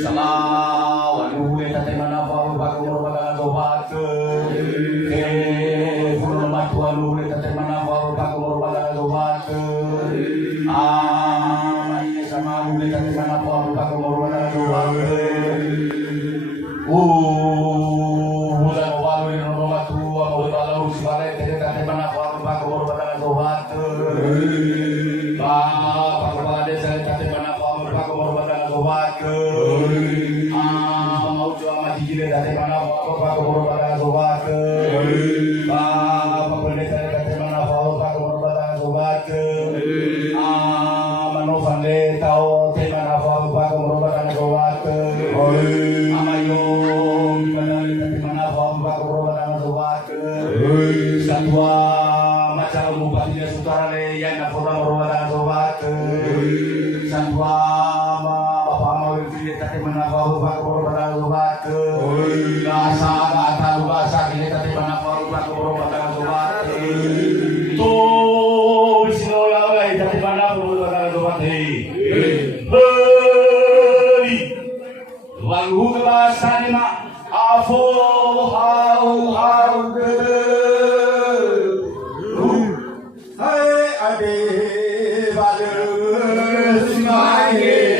Salawan uwe tate mana baru baru baru dobat ke pulau batuan uwe tate mana baru baru baru dobat ini sama uwe tate mana baru baru baru dobat bulan walu ini dobat tua mau balau si balai tate mana baru baru baru dobat bapak pada saya tate mana baru baru baru dobat mau jual mati gile dari mana bapak keburu pada sobat bapak pendeta dari mana bapak keburu pada sobat manusia tahu dari mana bapak keburu pada sobat amayo dari mana bapak keburu pada sobat satwa macam bupati Sutara yang nak keburu pada sobat satwa tadi mana kau baru pada lubat rasa kata luasa kini tadi mana kau baru pada lubat tu bismillah lagi tadi mana baru pada lubat hei lagu kebasan mak afu hau hai ade bader singai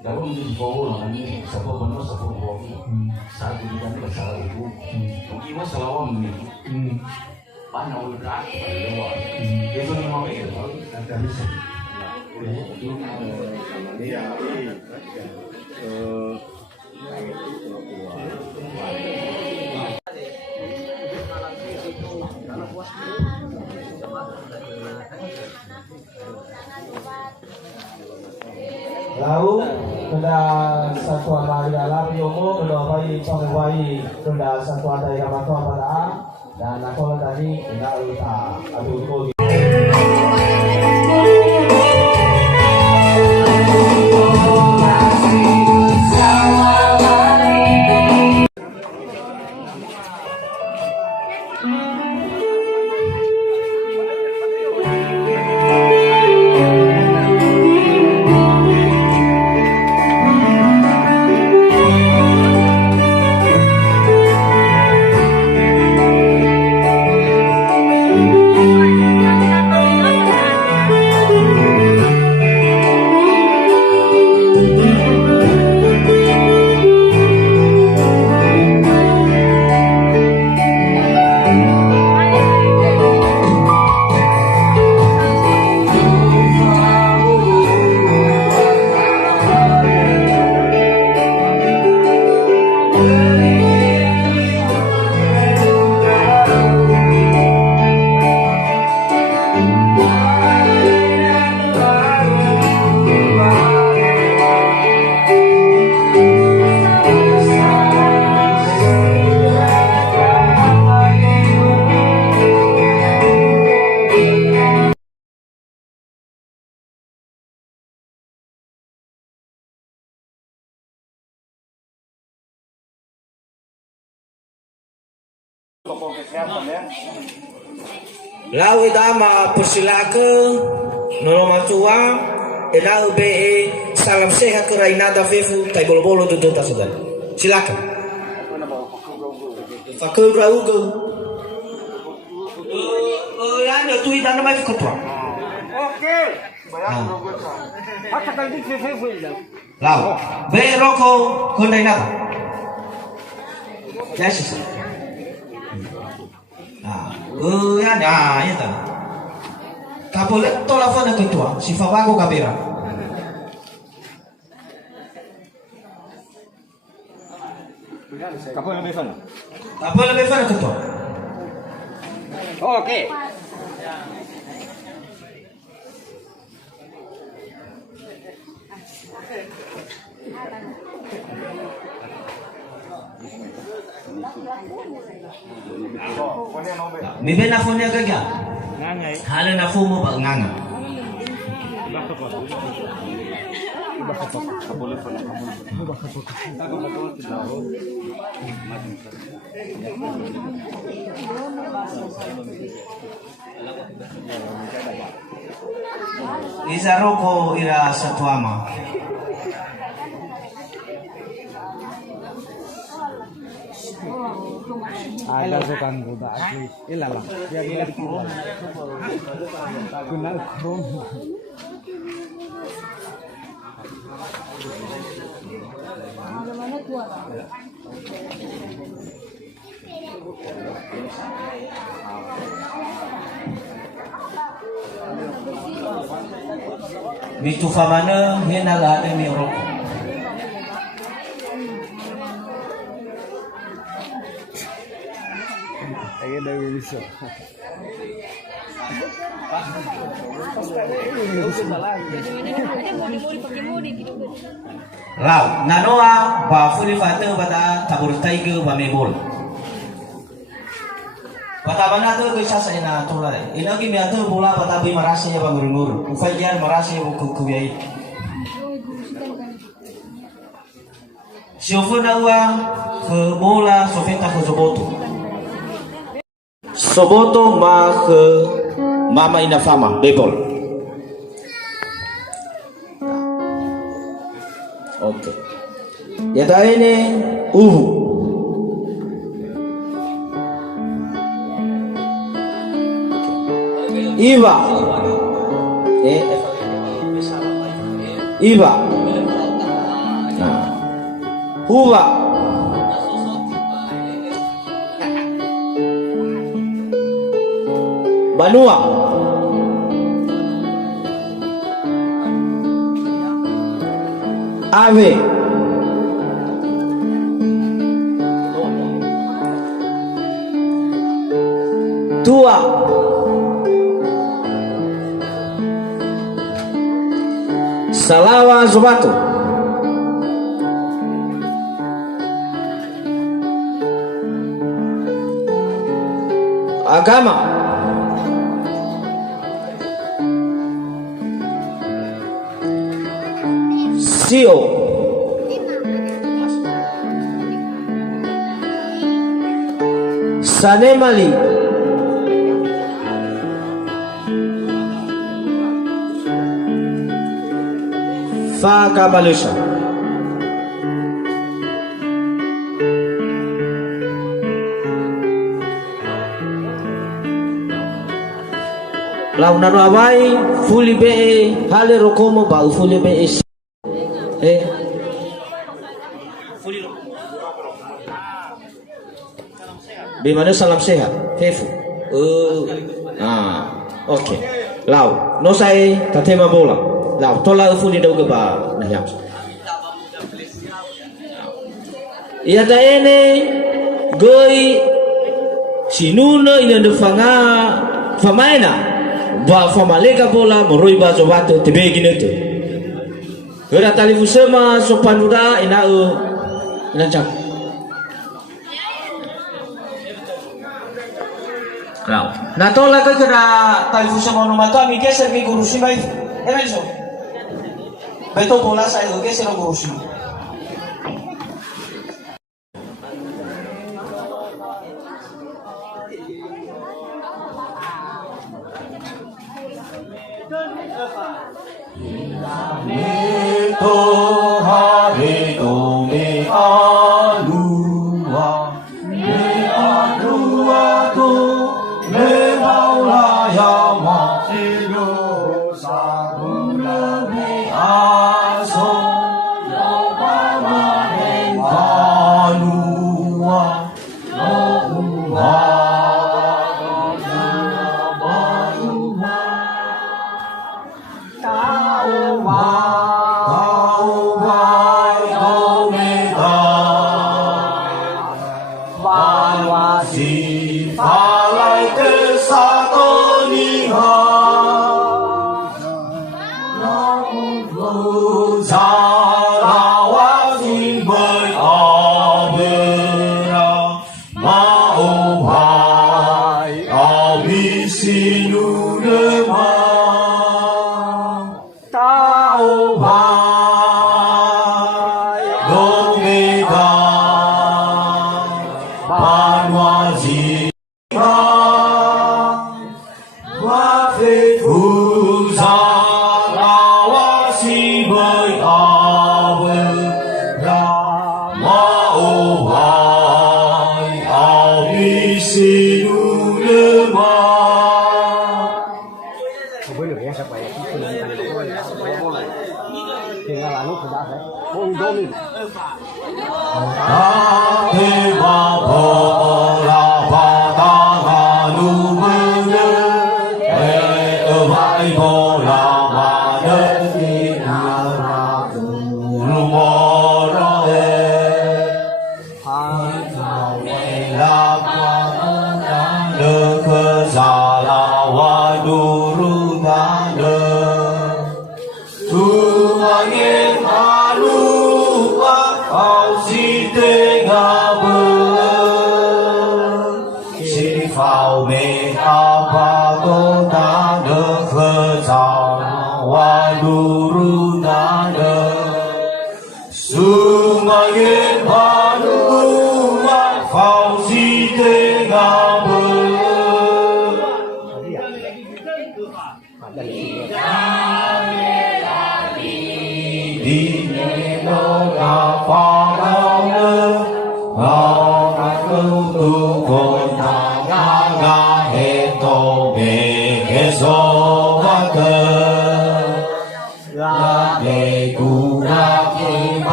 Dapat menjadi power ini sebuah benar sebuah kopi saat diberikan masalah itu mungkin masalah ini mana udah pada luar itu nama itu ada bisa Lalu benda satuan dari dalam yomo mendoakan pengawai benda satuan dari dalam pada dan aku tadi tidak lupa aduh. Lau idama persilakan nolong tua enau be salam sehat ke Rainada Vefu tai bolo-bolo duduk tak sudah. Silakan. Fakir raugo. Yang tu idan nama ketua. Oke. Lau be roko kondai nada. Yes. Ya dah, ya tak. Kapolek tolafon na ketua, si Fawago Kabera. Kapolek lebih sana. Kapolek lebih sana ketua. Oke. Mibe na phone niya kagya. Ngangay. Hala na phone mo ba nganga? Izaroko ira satuama. Ada bukan buda asli. Ilalah. Biar dia dikira. Guna krom. Mitu famana henala de miroko. Ayo dari bisa. Lau nanoa ba fuli fate bata tabur taigu ba mebol. Bata bana tu bisa saya na tola. Ina ki mia tu bola bata bi marasi ya bangurungur. Ufai dia marasi ku kubiai. Siofu na ua ke bola sofeta ke soboto. Soboto ma ke mama ina fama bebol. Oke. Ya tadi ini uhu. Iba. Iba. Nah. Uba. Banua. Ave. Tua. Salawa Zubato. Agama. Sio. Sanemali. Fakabalusha. Lau nano awai fuli be hale rokomo ba fuli be fuli be mana salam sehat fefu oke lau no sai tatema bola lau tola fuli dau ke ba nayam ia ta ene goi sinuna ina de fanga famaina ba famalega bola moroi ba jobato tebe ginetu gera talifu sema sopanuda ina cak Rau. Na tola ka kena talifu sema no mato ami geser mi gurusi mai emenso beto bola sai geser gurusi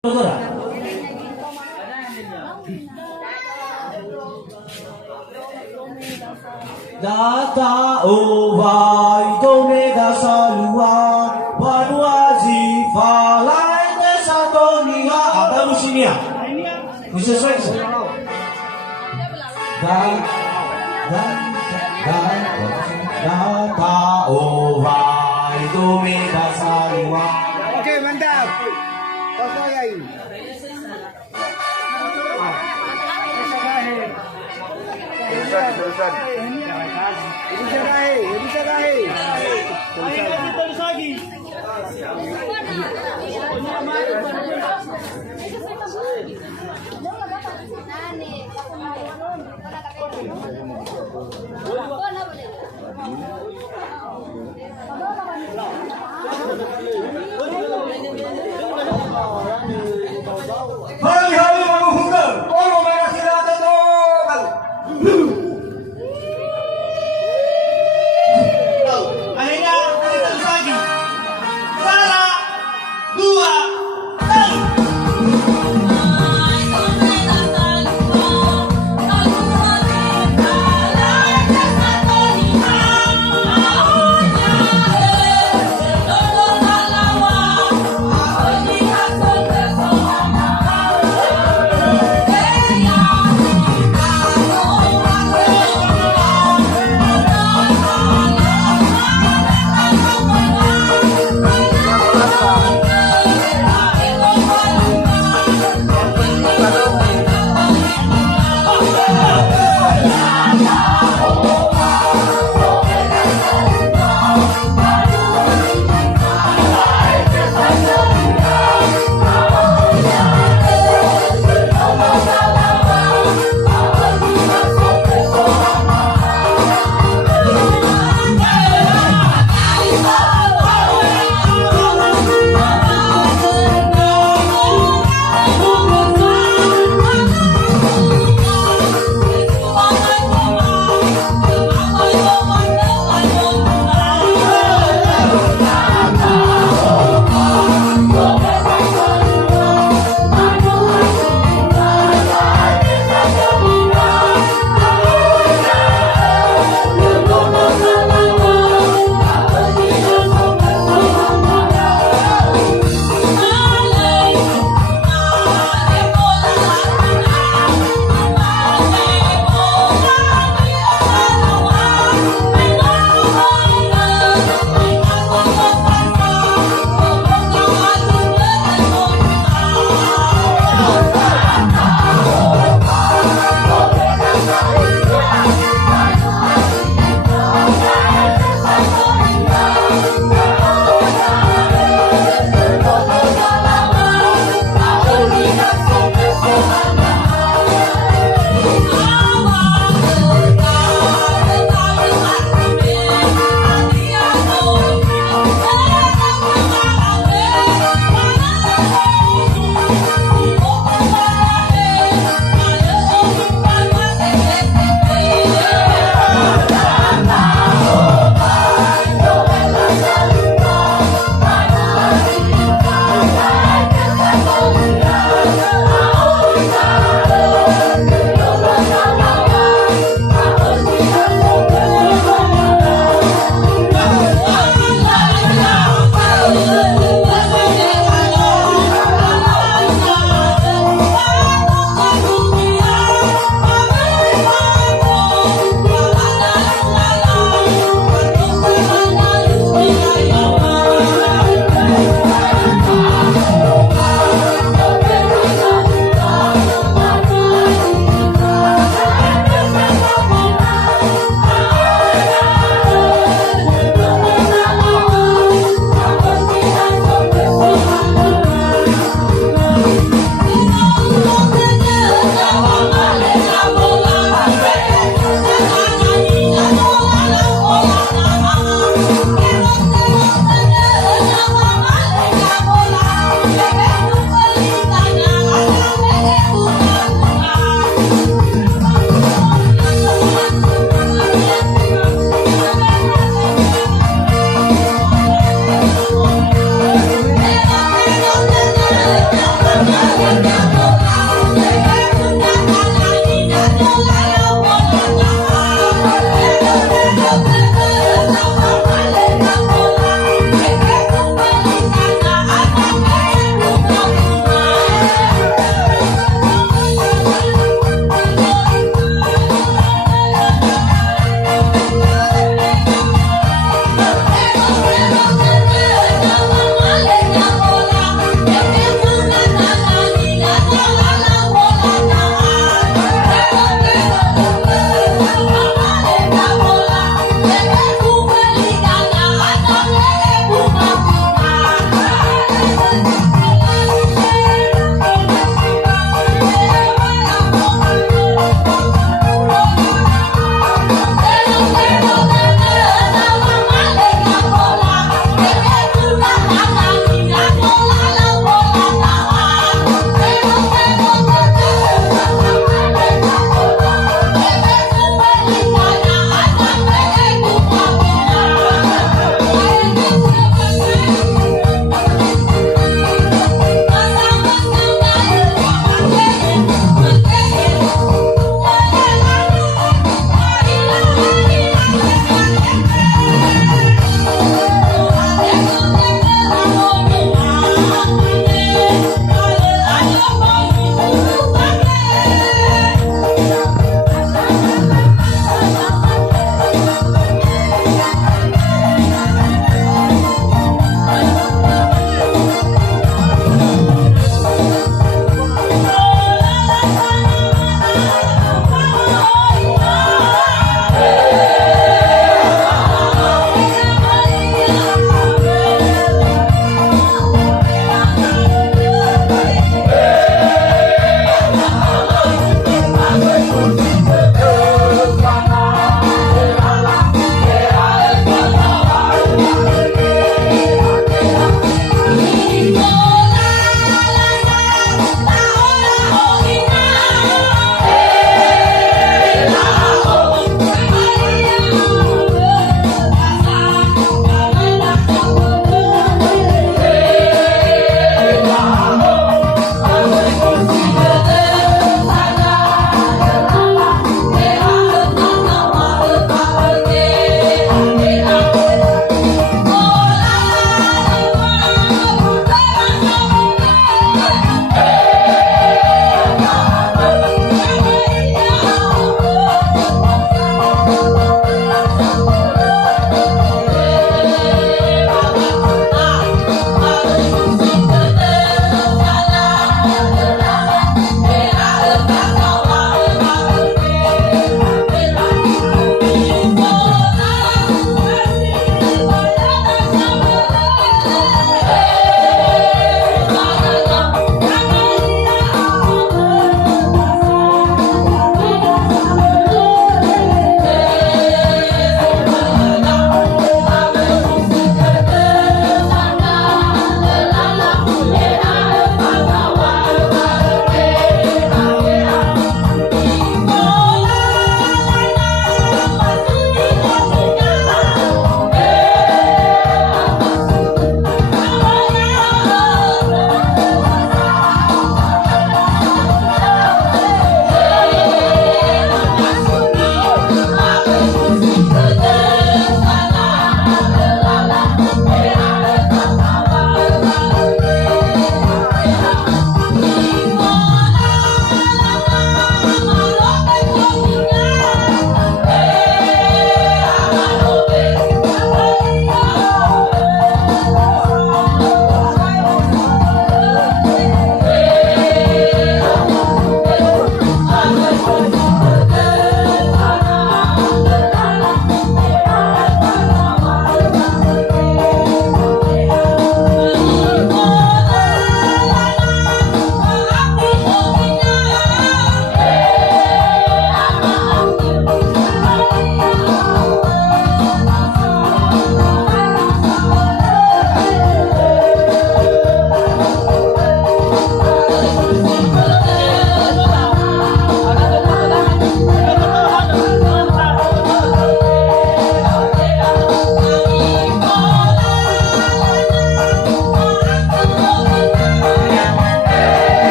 Saudara. Data ovai tome da salua panuazi falai de satonia ada musinia. Bisa selesai. Data ovai tome da salua. Oke, mantap. Toko yai. Terusan. Bisa gahe. Terus lagi. Nani,